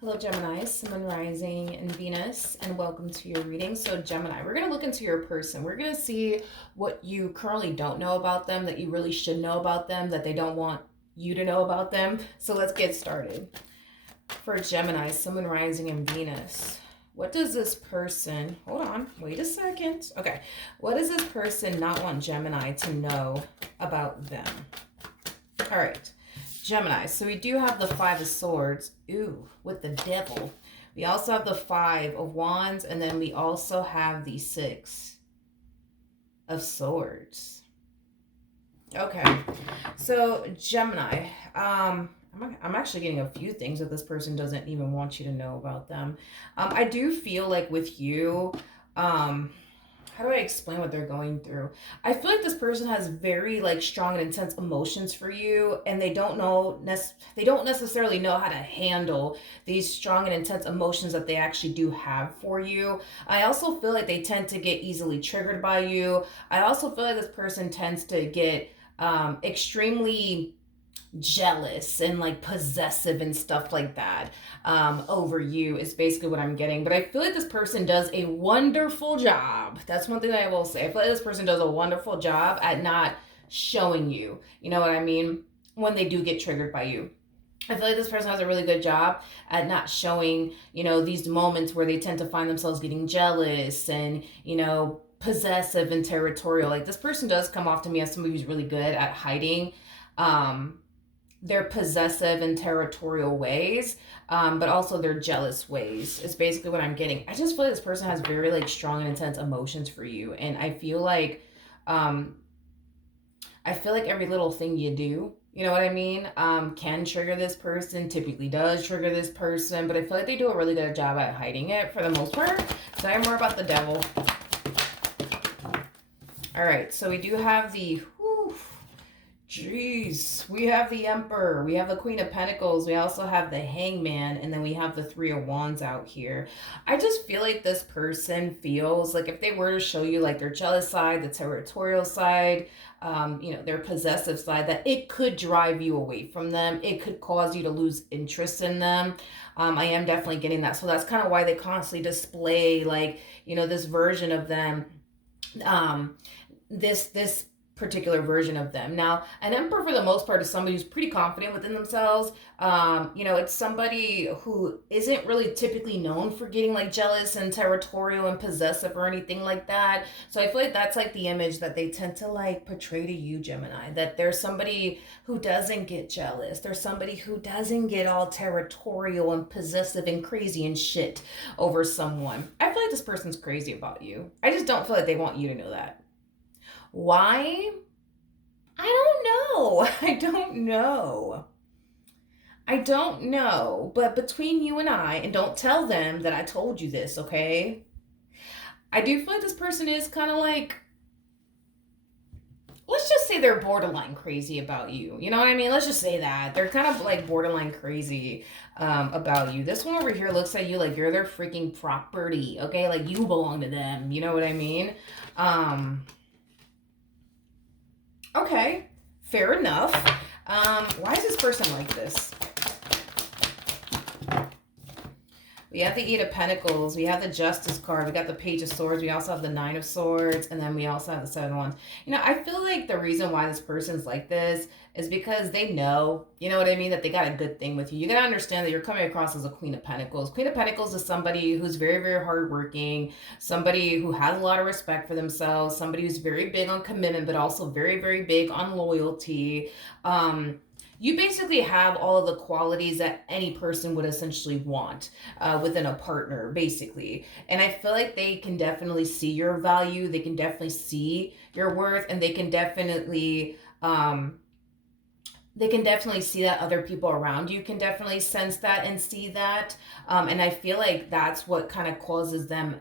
Hello, Gemini, Sun, Moon, Rising, and Venus, and welcome to your reading. So, Gemini, we're going to look into your person. We're going to see what you currently don't know about them, that you really should know about them, that they don't want you to know about them. So, let's get started. For Gemini, Sun, Moon, Rising, and Venus, what does this person, hold on, wait a second. Okay, what does this person not want Gemini to know about them? All right. Gemini. So we do have the Five of Swords. Ooh, with the Devil. We also have the Five of Wands, and then we also have the Six of Swords. Okay. So Gemini. I'm actually getting a few things that this person doesn't even want you to know about them. I do feel like with you, how do I explain what they're going through? I feel like this person has very like strong and intense emotions for you, and they don't necessarily know how to handle these strong and intense emotions that they actually do have for you. I also feel like they tend to get easily triggered by you. I also feel like this person tends to get extremely jealous and like possessive and stuff like that over you is basically what I'm getting. But I feel like this person does a wonderful job. That's one thing that I will say. I feel like this person does a wonderful job at not showing you, you know what I mean, when they do get triggered by you. I feel like this person has a really good job at not showing, these moments where they tend to find themselves getting jealous and, possessive and territorial. Like this person does come off to me as somebody who's really good at hiding their possessive and territorial ways, but also their jealous ways is basically what I'm getting. I just feel like this person has very like strong and intense emotions for you, and I feel like every little thing you do, you know what I mean, can trigger this person, typically does trigger this person, but I feel like they do a really good job at hiding it for the most part. So I'm more about the Devil. All right, so we do have the Jeez, we have the Emperor, we have the Queen of Pentacles, we also have the Hangman, and then we have the Three of Wands out here. I just feel like this person feels like if they were to show you like their jealous side, the territorial side, their possessive side, that it could drive you away from them. It could cause you to lose interest in them. I am definitely getting that. So that's kind of why they constantly display like, this version of them, this particular version of them. Now, an emperor for the most part is somebody who's pretty confident within themselves. It's somebody who isn't really typically known for getting like jealous and territorial and possessive or anything like that. So I feel like that's like the image that they tend to like portray to you, Gemini, that there's somebody who doesn't get jealous. There's somebody who doesn't get all territorial and possessive and crazy and shit over someone. I feel like this person's crazy about you. I just don't feel like they want you to know that. Why? I don't know. I don't know. I don't know. But between you and don't tell them that I told you this, okay? I do feel like this person is kind of like, let's just say they're borderline crazy about you. You know what I mean? Let's just say that. They're kind of like borderline crazy about you. This one over here looks at you like you're their freaking property, okay? Like you belong to them. You know what I mean? Okay, fair enough. Why is this person like this? We have the Eight of Pentacles. We have the Justice card. We got the Page of Swords. We also have the Nine of Swords. And then we also have the Seven of Wands. I feel like the reason why this person's like this is because they know, you know what I mean, that they got a good thing with you. You got to understand that you're coming across as a Queen of Pentacles. Queen of Pentacles is somebody who's very, very hardworking, somebody who has a lot of respect for themselves, somebody who's very big on commitment, but also very, very big on loyalty. You basically have all of the qualities that any person would essentially want within a partner, basically. And I feel like they can definitely see your value. They can definitely see your worth, and they can definitely see that other people around you can definitely sense that and see that. And I feel like that's what kind of causes them,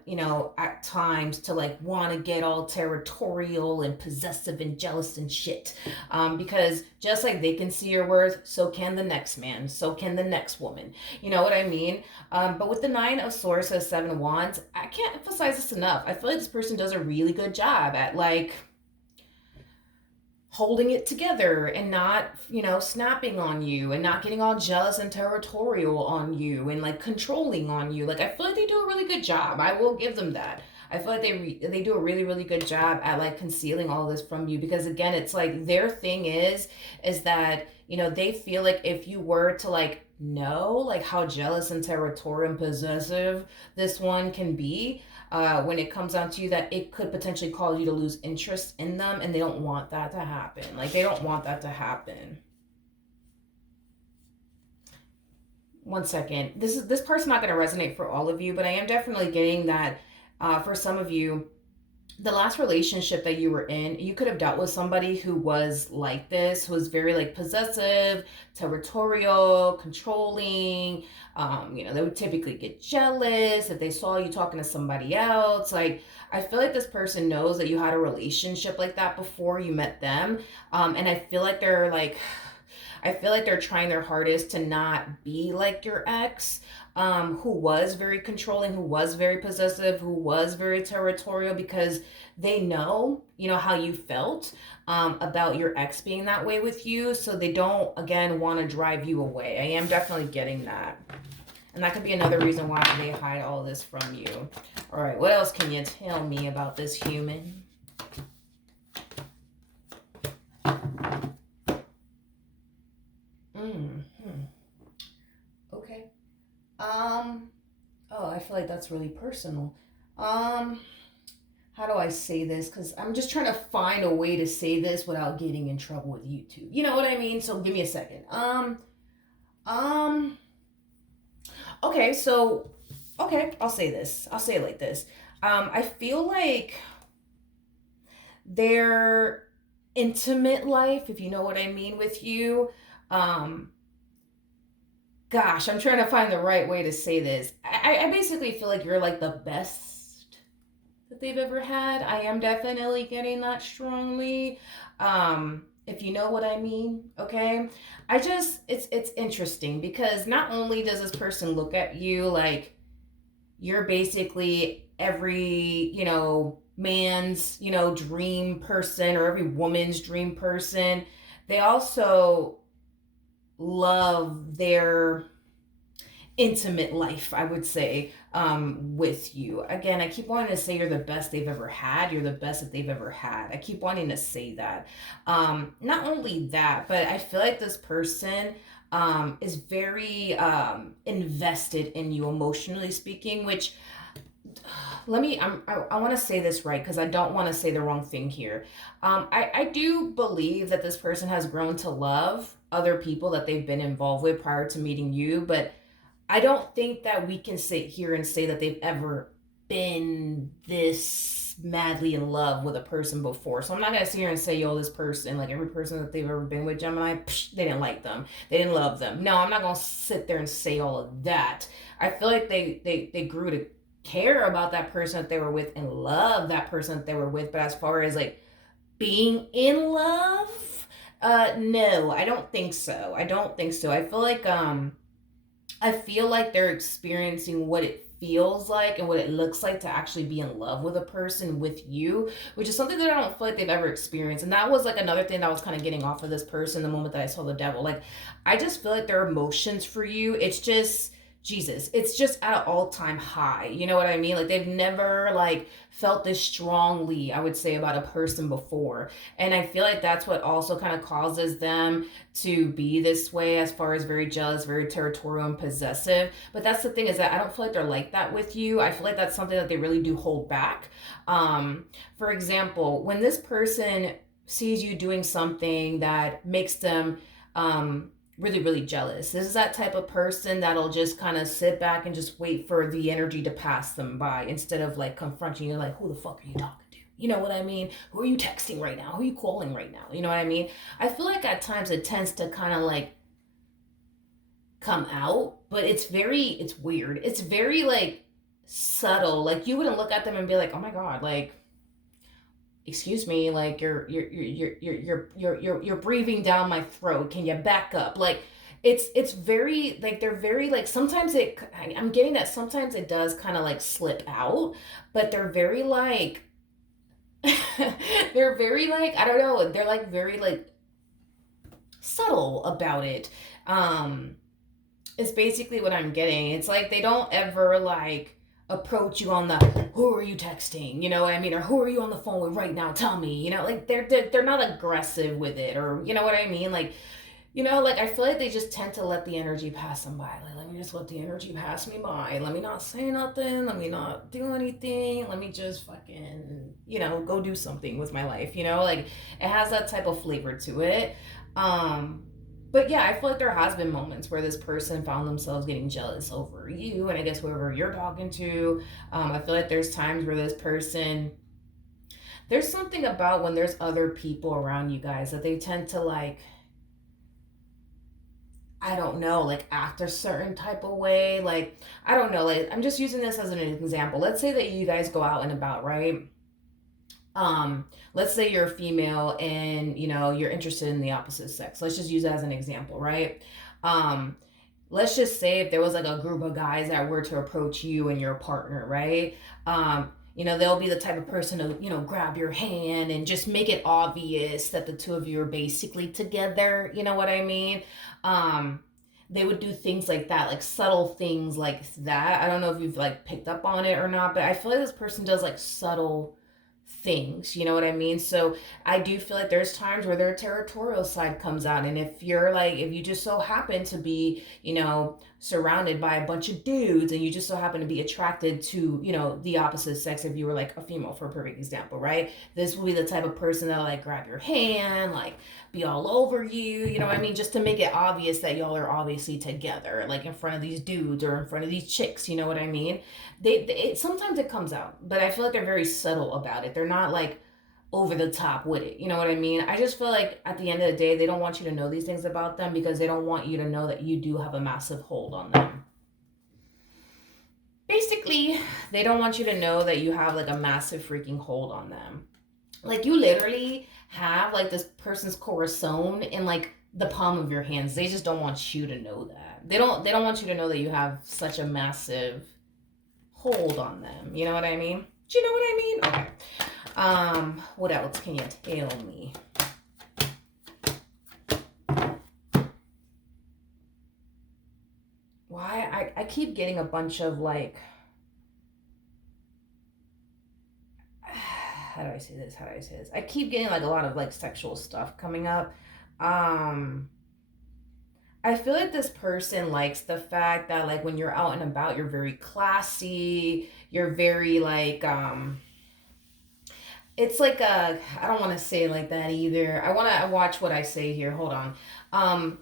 at times to like want to get all territorial and possessive and jealous and shit. Because just like they can see your worth, so can the next man, so can the next woman. You know what I mean? But with the Nine of Swords and Seven of Wands, I can't emphasize this enough. I feel like this person does a really good job at like holding it together and not, snapping on you and not getting all jealous and territorial on you and like controlling on you. Like I feel like they do a really good job. I will give them that. I feel like they do a really really good job at like concealing all this from you, because again, it's like their thing is that, they feel like if you were to like know like how jealous and territorial and possessive this one can be, when it comes down to you, that it could potentially cause you to lose interest in them, and they don't want that to happen. Like they don't want that to happen. One second. This part's not going to resonate for all of you, but I am definitely getting that, for some of you, the last relationship that you were in, you could have dealt with somebody who was like this, who was very like possessive, territorial, controlling. They would typically get jealous if they saw you talking to somebody else. Like, I feel like this person knows that you had a relationship like that before you met them. And I feel like they're trying their hardest to not be like your ex, who was very controlling, who was very possessive, who was very territorial, because they know, how you felt, about your ex being that way with you. So they don't, again, want to drive you away. I am definitely getting that. And that could be another reason why they hide all this from you. All right, what else can you tell me about this human? Mm-hmm. Okay. Oh, I feel like that's really personal. Um, how do I say this? Because I'm just trying to find a way to say this without getting in trouble with YouTube. You know what I mean? So give me a second. Um, okay, so, okay, I'll say this. I'll say it like this. I feel like their intimate life, if you know what I mean with you, um, gosh, I'm trying to find the right way to say this. I basically feel like you're like the best that they've ever had. I am definitely getting that strongly. If you know what I mean, okay? It's interesting because not only does this person look at you like you're basically every, man's, dream person, or every woman's dream person, they also love their intimate life, I would say, with you. Again, I keep wanting to say you're the best they've ever had. You're the best that they've ever had. I keep wanting to say that. Not only that, but I feel like this person, is very, invested in you, emotionally speaking, which, I want to say this right because I don't want to say the wrong thing here. I do believe that this person has grown to love other people that they've been involved with prior to meeting you, but I don't think that we can sit here and say that they've ever been this madly in love with a person before. So I'm not gonna sit here and say, yo, this person, like every person that they've ever been with, Gemini, they didn't like them, they didn't love them. No, I'm not gonna sit there and say all of that. I feel like they grew to care about that person that they were with and love that person that they were with. But as far as like being in love, no, I don't think so. I don't think so. I feel like they're experiencing what it feels like and what it looks like to actually be in love with a person with you, which is something that I don't feel like they've ever experienced. And that was like another thing that I was kind of getting off of this person the moment that I saw the devil. Like, I just feel like their emotions for you, it's just Jesus. It's just at an all-time high. You know what I mean? Like they've never like felt this strongly, I would say, about a person before. And I feel like that's what also kind of causes them to be this way, as far as very jealous, very territorial and possessive. But that's the thing, is that I don't feel like they're like that with you. I feel like that's something that they really do hold back. For example, when this person sees you doing something that makes them, really really jealous, this is that type of person that'll just kind of sit back and just wait for the energy to pass them by, instead of like confronting you, like, who the fuck are you talking to? You know what I mean? Who are you texting right now? Who are you calling right now? You know what I mean? I feel like at times it tends to kind of like come out, but it's weird. It's very like subtle. Like you wouldn't look at them and be like, oh my god, like, excuse me, like you're breathing down my throat, can you back up? Like it's very like, they're very like, sometimes I'm getting that sometimes it does kind of like slip out, but they're very like they're very like, I don't know, they're like very like subtle about it. Um, is basically what I'm getting. It's like they don't ever like approach you on the who are you texting, you know what I mean, or who are you on the phone with right now? Tell me, you know, like they're not aggressive with it, or you know what I mean, like you know, like I feel like they just tend to let the energy pass them by. Like let me just let the energy pass me by. Let me not say nothing. Let me not do anything. Let me just fucking you know go do something with my life. You know, like it has that type of flavor to it. Um, but yeah, I feel like there has been moments where this person found themselves getting jealous over you, and I guess whoever you're talking to. I feel like there's times where this person, there's something about when there's other people around you guys that they tend to like, I don't know, like act a certain type of way. Like, I don't know, like I'm just using this as an example. Let's say that you guys go out and about, right? Let's say you're a female and you know you're interested in the opposite sex. Let's just use that as an example, right? Um, let's just say if there was like a group of guys that were to approach you and your partner, right? You know, they'll be the type of person to, you know, grab your hand and just make it obvious that the two of you are basically together. You know what I mean? Um, they would do things like that, like subtle things like that. I don't know if you've like picked up on it or not, but I feel like this person does like subtle things, you know what I mean? So I do feel like there's times where their territorial side comes out, and if you're like, if you just so happen to be, you know, surrounded by a bunch of dudes and you just so happen to be attracted to, you know, the opposite sex, if you were like a female for a perfect example, right? This will be the type of person that'll like grab your hand, like be all over you, you know what I mean? Just to make it obvious that y'all are obviously together, like in front of these dudes or in front of these chicks, you know what I mean? Sometimes it comes out, but I feel like they're very subtle about it. They're not like over the top with it. You know what I mean? I just feel like at the end of the day, they don't want you to know these things about them because they don't want you to know that you do have a massive hold on them. Basically, they don't want you to know that you have like a massive freaking hold on them. Like you literally have like this person's corazon in like the palm of your hands. They just don't want you to know that. They don't want you to know that you have such a massive hold on them. You know what I mean? Do you know what I mean? Okay. What else can you tell me? Why I keep getting a bunch of like how do I say this? How do I say this? I keep getting like a lot of like sexual stuff coming up. Um I feel like this person likes the fact that like when you're out and about, you're very classy. You're very like it's like a I don't want to say it like that either. I want to watch what I say here. Hold on. Um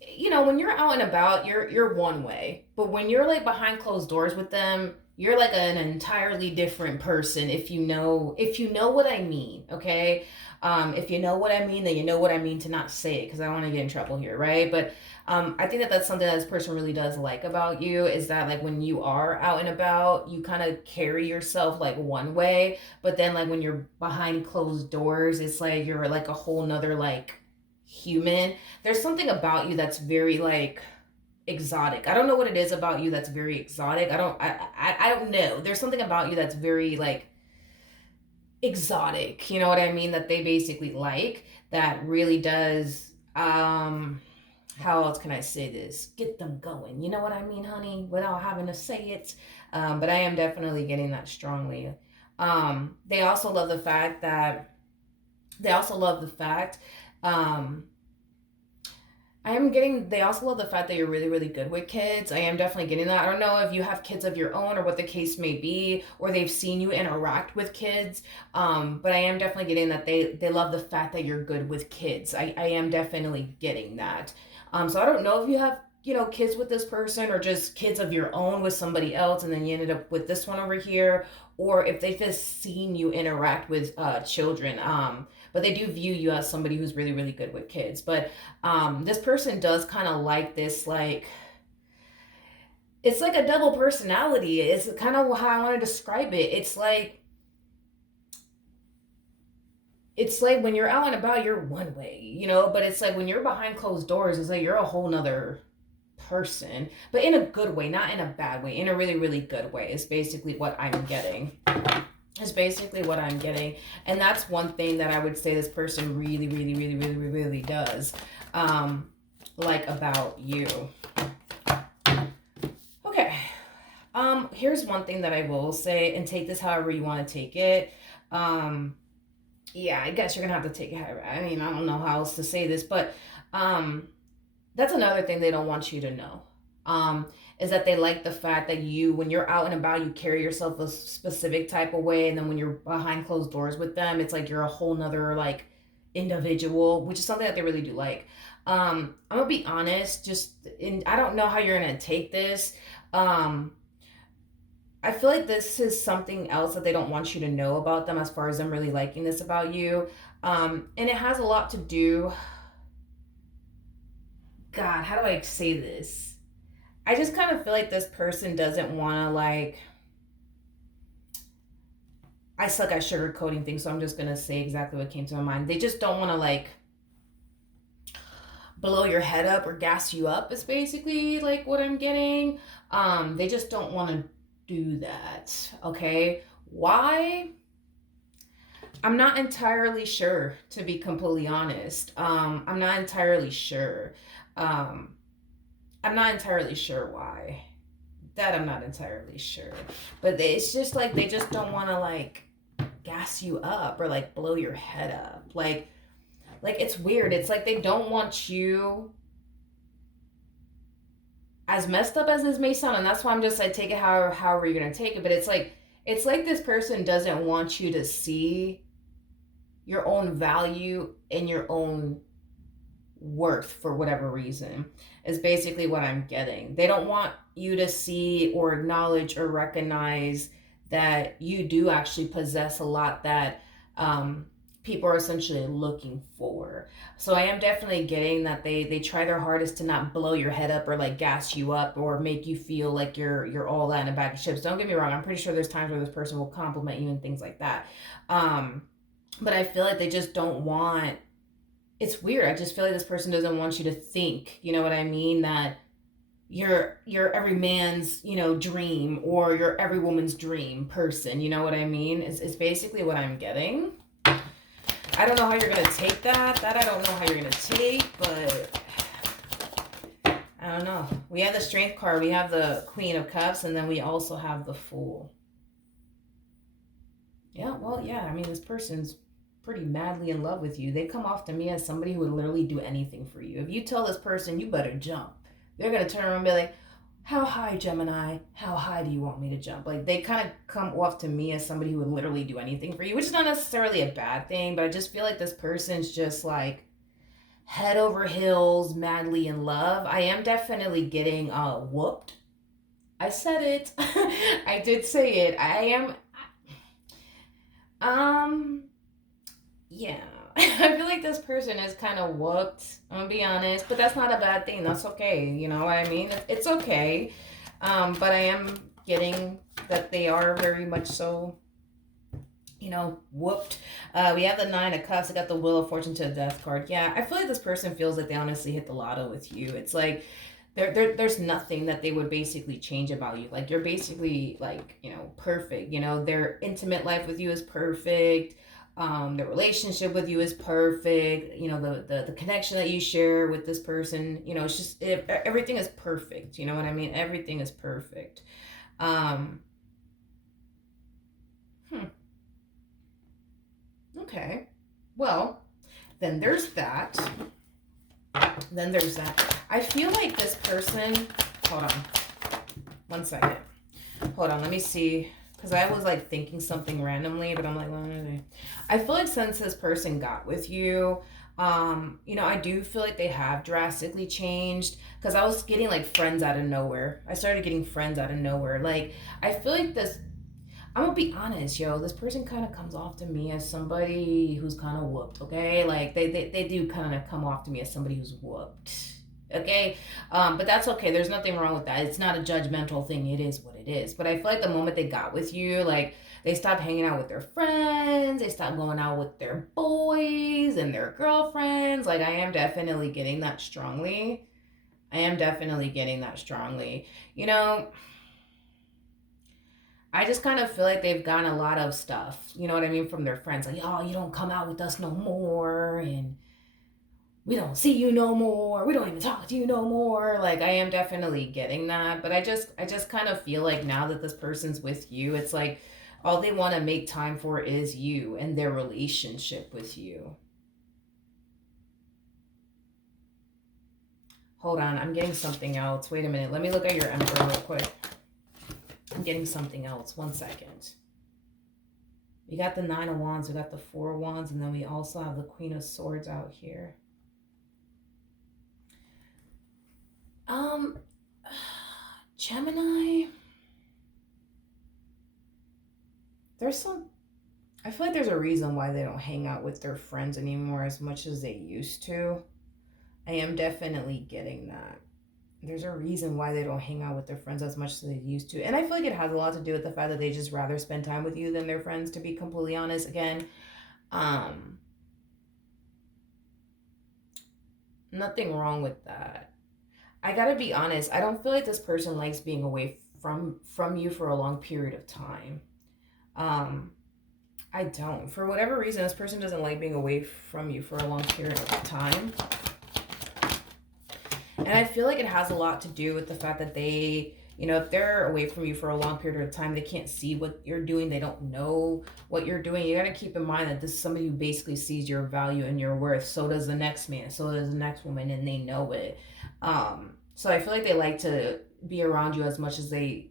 you know, when you're out and about, you're one way. But when you're like behind closed doors with them, you're like an entirely different person if you know what I mean, okay? If you know what I mean, then you know what I mean to not say it because I don't want to get in trouble here, right? But I think that that's something that this person really does like about you is that like when you are out and about, you kind of carry yourself like one way, but then like when you're behind closed doors, it's like you're like a whole nother like human. There's something about you that's very like exotic. I don't know what it is about you that's very exotic. I don't know. There's something about you that's very like exotic. You know what I mean? That they basically like that really does how else can I say this? Get them going. You know what I mean, honey, without having to say it. But I am definitely getting that strongly. They also love the fact that they also love the fact um I am getting, they also love the fact that you're really, really good with kids. I am definitely getting that. I don't know if you have kids of your own or what the case may be, or they've seen you interact with kids. But I am definitely getting that they love the fact that you're good with kids. I am definitely getting that. So I don't know if you have, you know, kids with this person or just kids of your own with somebody else and then you ended up with this one over here, or if they've just seen you interact with children. But they do view you as somebody who's really, really good with kids. But this person does kind of like this, like, it's like a double personality. It's kind of how I want to describe it. It's like when you're out and about, you're one way, you know, but it's like when you're behind closed doors, it's like you're a whole nother person, but in a good way, not in a bad way, in a really, really good way, is basically what I'm getting. is basically what I'm getting. And that's one thing that I would say this person really, really, really, really, really, really does like about you. Okay. Here's one thing that I will say, and take this however you want to take it. Yeah, I guess you're gonna have to take it however. I mean, I don't know how else to say this, but um that's another thing they don't want you to know. Um, is that they like the fact that you, when you're out and about, you carry yourself a specific type of way, and then when you're behind closed doors with them, it's like you're a whole nother like individual, which is something that they really do like. I'm gonna be honest, I don't know how you're gonna take this. Um, I feel like this is something else that they don't want you to know about them as far as them really liking this about you. And it has a lot to do. God, how do I say this? I just kind of feel like this person doesn't want to like. I suck at sugarcoating things, so I'm just gonna say exactly what came to my mind. They just don't want to like blow your head up or gas you up. Is basically like what I'm getting. They just don't want to do that. Okay, why? I'm not entirely sure, to be completely honest. I'm not entirely sure. Um, I'm not entirely sure why. That I'm not entirely sure. But it's just like they just don't want to like gas you up or like blow your head up. Like it's weird. It's like they don't want you, as messed up as this may sound, and that's why I'm just like take it however you're gonna take it. But it's like this person doesn't want you to see your own value and your own worth for whatever reason, is basically what I'm getting. They don't want you to see or acknowledge or recognize that you do actually possess a lot that people are essentially looking for. So I am definitely getting that they try their hardest to not blow your head up or like gas you up or make you feel like you're all that in a bag of chips. Don't get me wrong. I'm pretty sure there's times where this person will compliment you and things like that. Um, but I feel like they just don't want, it's weird. I just feel like this person doesn't want you to think, you know what I mean, that you're every man's, dream, or you're every woman's dream person, you know what I mean? It's basically what I'm getting. I don't know how you're gonna take that I don't know how you're gonna take, but I don't know. We have the Strength card, we have the Queen of Cups, and then we also have the Fool. Yeah, well, yeah, I mean, this person's pretty madly in love with you. They come off to me as somebody who would literally do anything for you. If you tell this person, you better jump, they're going to turn around and be like, how high, Gemini? How high do you want me to jump? Like, they kind of come off to me as somebody who would literally do anything for you, which is not necessarily a bad thing, but I just feel like this person's just like head over heels, madly in love. I am definitely getting whooped. I said it. I did say it. I am. Um, Yeah. I feel like this person is kind of whooped. I'm gonna be honest, but that's not a bad thing. That's okay. You know what I mean? It's okay. But I am getting that they are very much so, whooped. We have the Nine of Cups. I got the Wheel of Fortune to the Death card. Yeah, I feel like this person feels like they honestly hit the lotto with you. It's like there's nothing that they would basically change about you. Like, you're basically like, perfect. Their intimate life with you is perfect. Their relationship with you is perfect. The connection that you share with this person, it's just everything is perfect. You know what I mean? Everything is perfect. Um, hmm, okay. Well, then there's that. Then there's that. I feel like this person. Hold on. 1 second. Hold on. Let me see. Because I was like thinking something randomly, but I'm like, I feel like since this person got with you, I do feel like they have drastically changed. Because I was getting like friends out of nowhere. I started getting friends out of nowhere. Like, I feel like this. I'm gonna be honest, yo. This person kind of comes off to me as somebody who's kind of whooped. Okay, like they do kind of come off to me as somebody who's whooped. Okay, but that's okay. There's nothing wrong with that. It's not a judgmental thing. It is what it is. But I feel like the moment they got with you, like they stopped hanging out with their friends. They stopped going out with their boys and their girlfriends. Like, I am definitely getting that strongly. I am definitely getting that strongly. You know, I just kind of feel like they've gotten a lot of stuff, you know what I mean, from their friends. Like, oh, you don't come out with us no more, and we don't see you no more. We don't even talk to you no more. Like, I am definitely getting that, but I just kind of feel like now that this person's with you, it's like all they want to make time for is you and their relationship with you. Hold on, I'm getting something else. Wait a minute. Let me look at your Emperor real quick. I'm getting something else. 1 second. We got the Nine of Wands, we got the Four of Wands, and then we also have the Queen of Swords out here. Um, Gemini, there's some, I feel like there's a reason why they don't hang out with their friends anymore as much as they used to. I am definitely getting that. There's a reason why they don't hang out with their friends as much as they used to. And I feel like it has a lot to do with the fact that they just rather spend time with you than their friends, to be completely honest. Again, um, nothing wrong with that. I gotta be honest, I don't feel like this person likes being away from you for a long period of time. Um, I don't. For whatever reason, this person doesn't like being away from you for a long period of time. And I feel like it has a lot to do with the fact that they, if they're away from you for a long period of time, they can't see what you're doing. They don't know what you're doing. You got to keep in mind that this is somebody who basically sees your value and your worth. So does the next man. So does the next woman, and they know it. So I feel like they like to be around you as much as they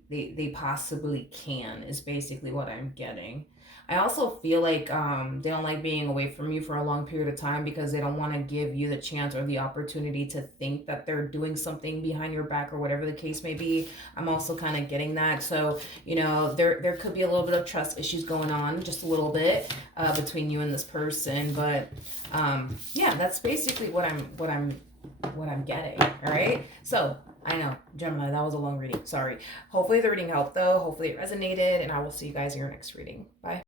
possibly can, is basically what I'm getting. I also feel like they don't like being away from you for a long period of time because they don't want to give you the chance or the opportunity to think that they're doing something behind your back or whatever the case may be. I'm also kind of getting that. So, there could be a little bit of trust issues going on, just a little bit between you and this person. But yeah, that's basically what I'm getting. All right. So I know, Gemini, that was a long reading. Sorry. Hopefully the reading helped though. Hopefully it resonated, and I will see you guys in your next reading. Bye.